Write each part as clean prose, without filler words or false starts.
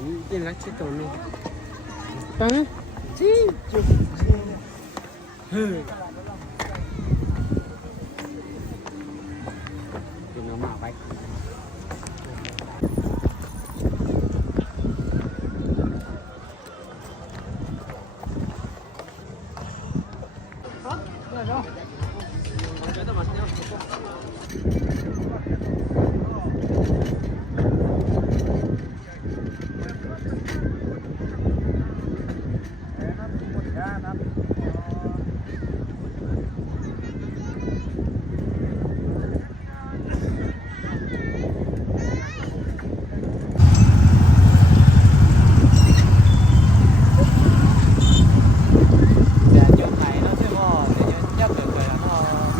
cũng yên lặng chứ còn này tăng chứ hừ thì nó mạo bạch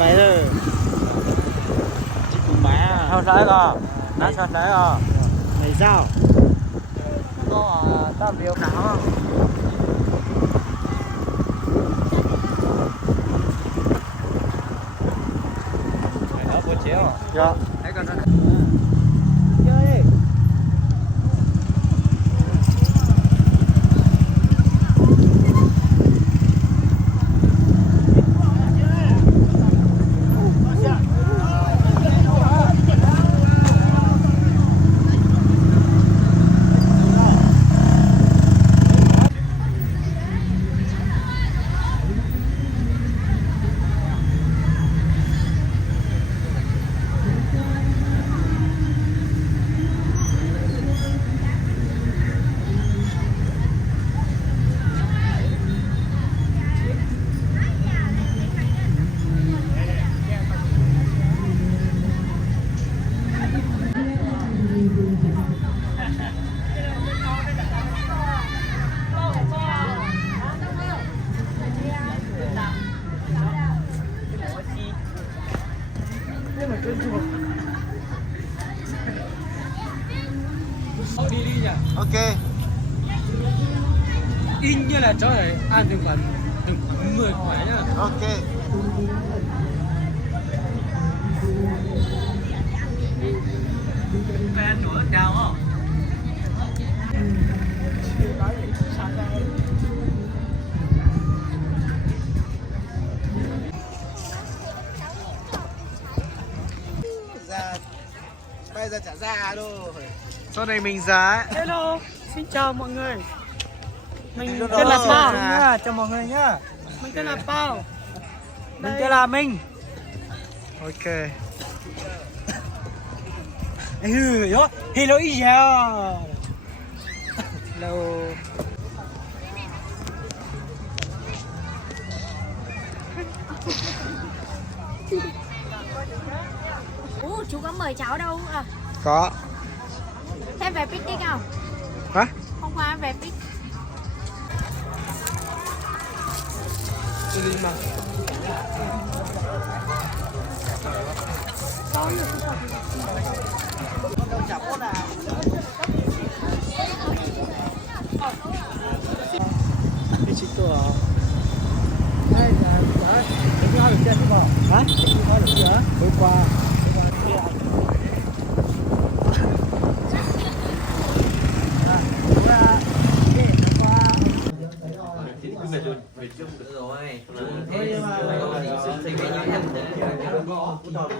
mày ơi chị cùng má à sao đấy cơ nó sao đấy à mày sao có tao biểu nào không mày ở buổi chiều dạ thấy con nó chơi đi nhỉ ok in như là cho này ăn từng khoảng 10 quả nhá ok phải ăn nữa chào không ra bây giờ trả ra đâu sau này mình giá hello xin chào mọi người mình tên là Pao nhá chào mọi người nhá mình tên là Pao mình tên là Minh ok hello hello yeah hello Chú có mời cháu đâu à? có Thế về picnic không? hả Hôm qua về picnic. đi mà đi chị tôi à đây là em nói được chưa không hả em nói được chưa hôm qua về chung nữa rồi thế sinh cái như em không có tiền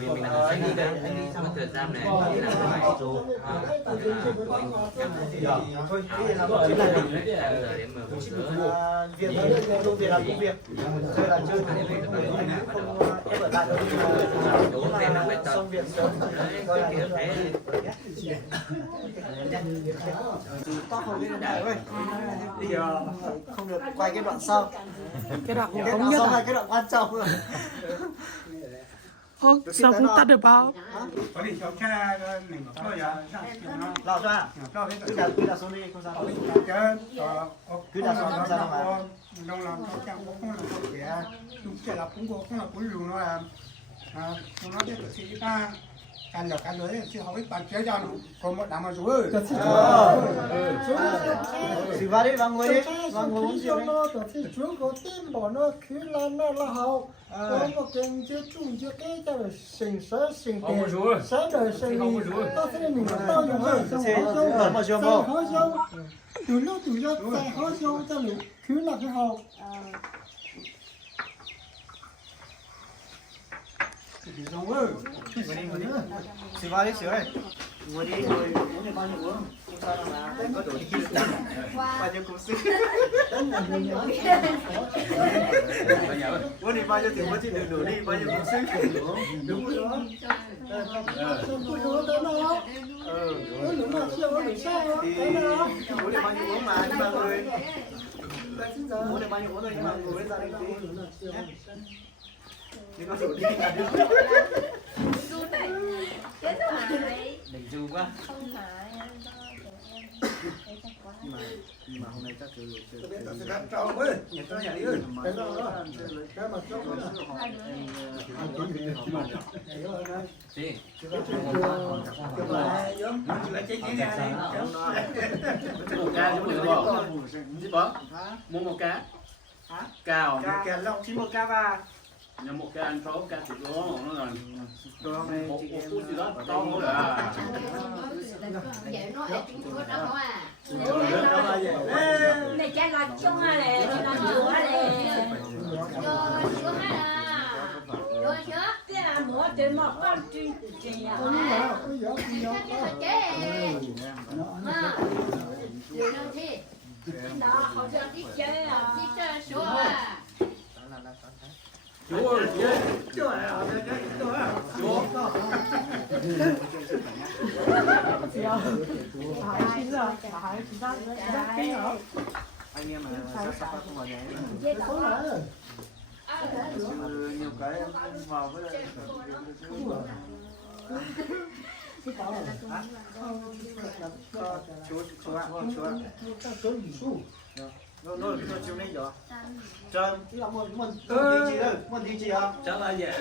vì mình đang đi trong thời gian này việc công việc là công việc chơi là chơi không ở lại đâu xong việc to không biết này ơi thì không được quay cái đoạn sau cái đoạn sau là cái đoạn quan trọng rồi sao không tắt được báo có thể cháu cha mình thôi à lào ra cứ đặt xuống đi không sao cứ đặt xuống nó ra mà đông làm cháu cha cũng không làm được kìa chúng sẽ là cũng có không là cũng lù nó là nó biết được sĩ ta can được can lưới chứ không biết bạn chế cho nó còn một đám mà chú ơi Xì vào đi, vâng ngồi đi. Vâng ngồi uống rượu đi. nó tổ chức chúa có tim bỏ nó cứ là hậu có một kênh chưa chung chưa cái cho là sinh sớ sinh tiền sớ đời sinh tao sẽ mình tao dùng hơn xong hỏi dâu từ lúc tại hỏi dâu cho lúc cứ là cái hậu Xì vào đi, xì ơi. Ngồi đi, ngồi uống thì bao nhiêu uống. Không sao đâu mà. Có đủ đi kia được. Bao nhiêu cũng xí. Uống thì bao nhiêu thì uống thì đủ đi, bao nhiêu cũng xí. Đúng rồi đó. xong tôi nói tới nó lúc nào siêu nó bị sao Thì uống thì bao nhiêu uống mà, nhưng mà người uống thì bao nhiêu uống thôi, nhưng mà ngồi bên gia đình tí. Nhưng có đủ đi là được. Chết rồi. Mình du quá. Không phải. Nhưng mà hôm nay chắc chưa cho ơi nhà cho nhà đi ơi cái mà chốt nó Đi. lại chế chế ra đi Một ca chứ đừng bỏ. Chứ bỏ. Mua một cá. Cào. kèn lông chín một ca ba. Nhà một ca ăn số ca thịt lúa nó là Rồi hôm nay một chị em phút gì đó to hơn là. Vậy nó ở Trung Quốc đó à. Này cha là chung à lệ, là chùa lệ. Vô chưa hết à. Vô chưa? Cái là múa trên một con chuyên trình à. Cái là chế. Mà. Vô đâu đi. Đó, họ cho đi chơi à. Đi chơi số à. Chú ơi, chưa à, chưa à. Anh em mà sắp không vào nhà. Nhiều cái em vào với chú nó cho chú này rồi cho muốn đi gì đâu muốn đi gì à cháu là vậy.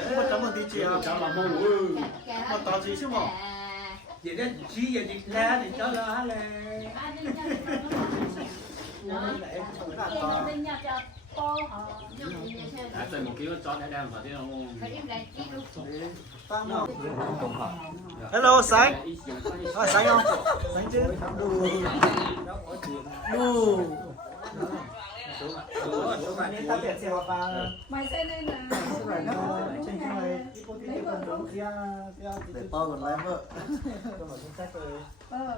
muốn đi gì à Cháu là mua mà tao gì chứ mà vậy đó chỉ vậy thì ra thì cháu là là chơi một kiểu cho đã đang vào thế không? hello sáng sáng không sáng chứ Mày sẽ lên là để to còn lên vợ tôi mở chính sách rồi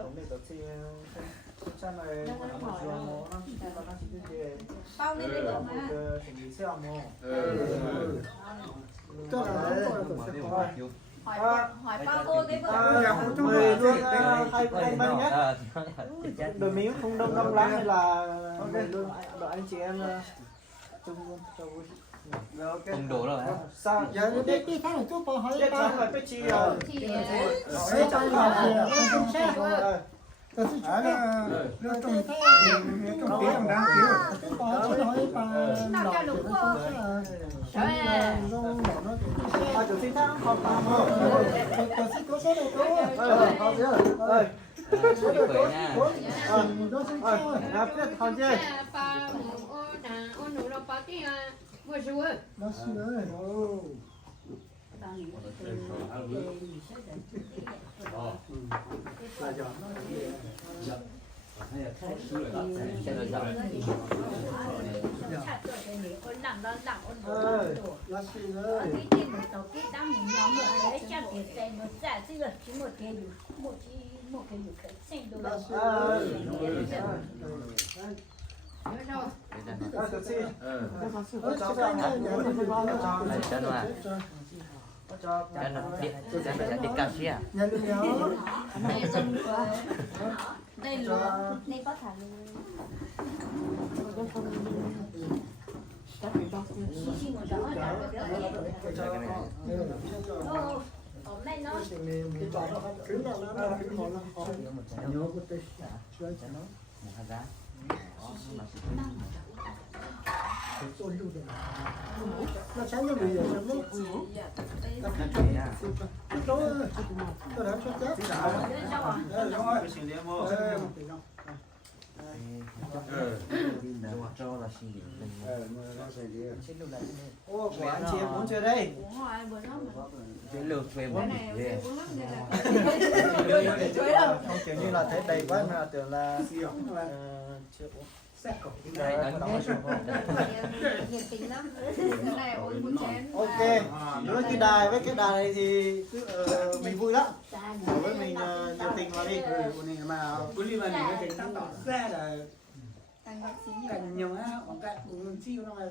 cũng để tập si chân này tao lên đấy mà. chuẩn bị xe mà Hỏi bao cô cái người luôn hai anh bên nhé đội miếu không đông đông lắm hay là luôn đội anh chị em chung luôn cho vui Không đủ rồi. sao giờ đi tháng này chú bảo hỏi chết ba chắn phải biết chi rồi sẽ cho là không xe tôi sẽ nó trong tiếng đang kiểu chú bảo chỉ hỏi ba Nào cho nó đúng không không? xe nó chủ xin thắng không tôi sẽ có số này ơi Cười nha. nó sẽ cho nào biết không chứ Ba ô nà ô nụ đâu ba tí à. Mua rượu. nó sẽ đấy nó sẽ đấy cái tiền của tao cái đang mình nhóm một đấy chắc tiền tiền nó trả chứ là chỉ một cái đủ cái xanh đồ nó sẽ Chân mà. Chân là đi cà phê à? nhà luôn nhớ Này dùng đây luôn. Đây có thả luôn. Chỉ một đó là hôm nay nó cứ là nó cứ họ nhớ một tí Một hạt giá. nó sáng cho bây giờ nó mất đó tôi đã cho chết Đúng rồi. cho là xì Nó sẽ đi. ô của anh chị em muốn chơi đây Đúng rồi, vừa nó mà. chiến lược về Cái muốn này về vừa lắm nên là chuối đâu. không kiểu như là thấy đầy quá mà tưởng là chưa Đây, đánh đó Nhiệt tình lắm. Cái này ôi một chén. ok với cái đài này thì mình vui lắm đối với mình nhiệt tình vào đi Mà Oliver này nó thấy tăng tỏ ra là Cành bạc xí nhiều. cành nhiều á, còn cạnh của chi nó là